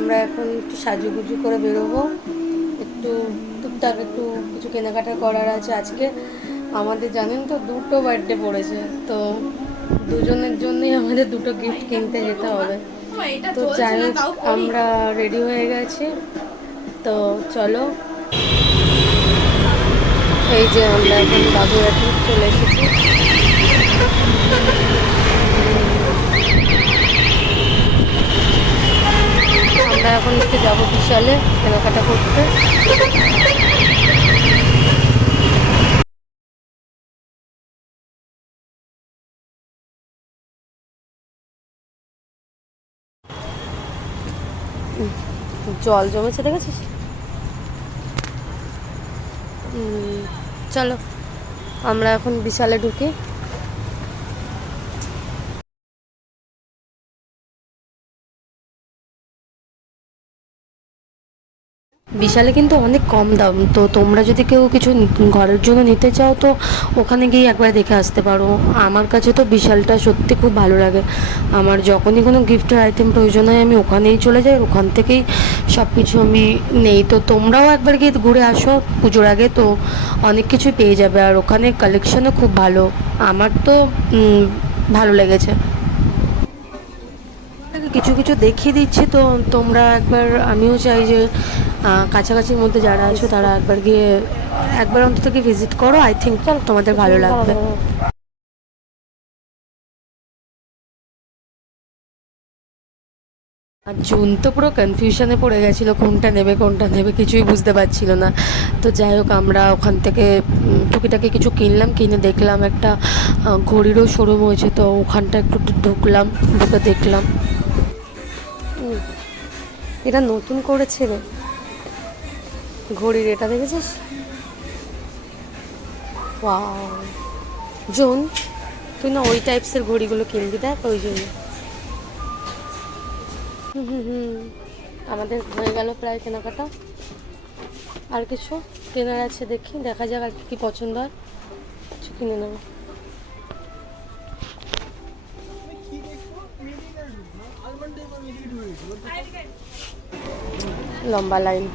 আমরা এখন একটু সাজুগুজু করে বেরোবো, একটু টুকটাক একটু কিছু কেনাকাটা করার আছে। আজকে আমাদের জানেন তো দুটো বার্থডে পড়েছে, তো দুজনের জন্যই আমাদের দুটো গিফট কিনতে যেতে হবে। তো যাই হোক আমরা রেডি হয়ে গেছি, তো চলো। এই যে আমরা এখন বাবুরাটি চলে এসেছি। আমরা এখন একটু যাবো বিশালে কেনাকাটা করতে। জল জমেছে দেখেছিস? চলো আমরা এখন বিশালে ঢুকি। বিশালে কিন্তু অনেক কম দাম, তো তোমরা যদি কেউ কিছু ঘরের জন্য নিতে চাও তো ওখানে গিয়ে একবার দেখে আসতে পারো। আমার কাছে তো বিশালটা সত্যি খুব ভালো লাগে। আমার যখনই কোনো গিফটের আইটেম প্রয়োজন হয় আমি ওখানেই চলে যাই, ওখান থেকেই সব কিছু আমি নেই। তো তোমরাও একবার গিয়ে ঘুরে আসো পুজোর আগে, তো অনেক কিছুই পেয়ে যাবে। আর ওখানে কালেকশনও খুব ভালো, আমার তো ভালো লেগেছে। কিছু কিছু দেখিয়ে দিচ্ছি, তো তোমরা একবার, আমিও চাই যে কাছাকাছির মধ্যে যারা আছো তারা একবার গিয়ে একবার অন্তত গিয়ে ভিজিট করো। আই থিঙ্ক তোমাদের ভালো লাগবে। আর জুন তো পুরো কনফিউশনে পড়ে গেছিলো, কোনটা নেবে কিছুই বুঝতে পারছিল না। তো যাই হোক আমরা ওখান থেকে টুকিটাকি কিছু কিনলাম, কিনে দেখলাম একটা ঘড়িরও শোরুম হয়েছে, তো ওখানটা একটু ঢুকলাম, ঢুকে দেখলাম। এটা নতুন করেছে রে ঘড়ির, এটা দেখেছিস? ওয়াও জুন, তুই না ওই টাইপসের ঘড়িগুলো কিনবি, দেখ ওই জন্য। আমাদের হয়ে গেল প্রায় কেনাকাটা, আর কিছু কেনার আছে, দেখি দেখা যাক আর কি পছন্দ হয়, কিছু কিনে নেব। লম্বা লাইন।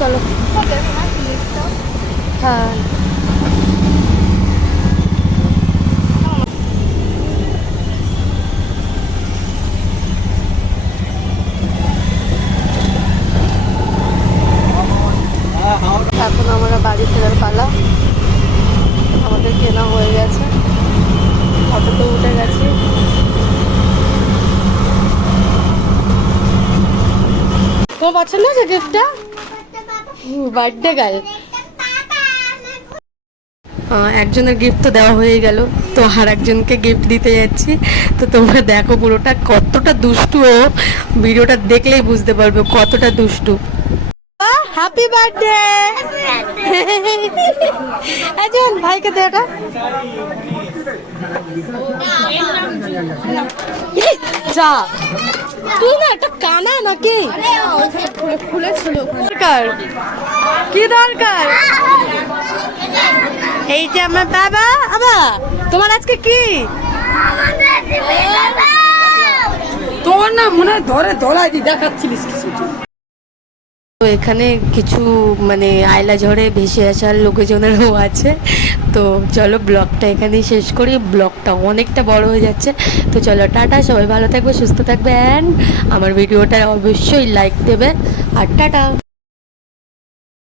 চলো হ্যাঁ এখন আমরা বাড়ি ফেরার পালা। আমাদের কেনা হয়ে গেছে, অটোতে উঠে গেছি। তোমার পছন্দ হয়েছে গিফটটা? Birthday girl. একজনের গিফট তো দেওয়া হয়ে গেল, তো আর একজনকে গিফট দিতে যাচ্ছি। তো তোমরা দেখো পুরোটা কতটা দুষ্টু, ও ভিডিওটা দেখলেই বুঝতে পারবে কতটা দুষ্টু। হ্যাপি বার্থডে একজন ভাইকে দে এটা। যা তুই না একটা কানা নাকি? খুলেছিল কি দরকার? এই যে আমার বাবা। বাবা তোমার আজকে কি? তোমার না মনে হয় ধরে ধলাই দি দেখাচ্ছিলিস কিছু। তো এখানে কিছু মানে আয়লা ঝড়ে ভেসে আসার লোকজনেরও আছে। তো চলো ব্লগটা এখানেই শেষ করি, ব্লগটা অনেকটা বড় হয়ে যাচ্ছে। তো চলো টাটা, সবাই ভালো থাকবে, সুস্থ থাকবে, অ্যান্ড আমার ভিডিওটা অবশ্যই লাইক দেবে। আর টাটা।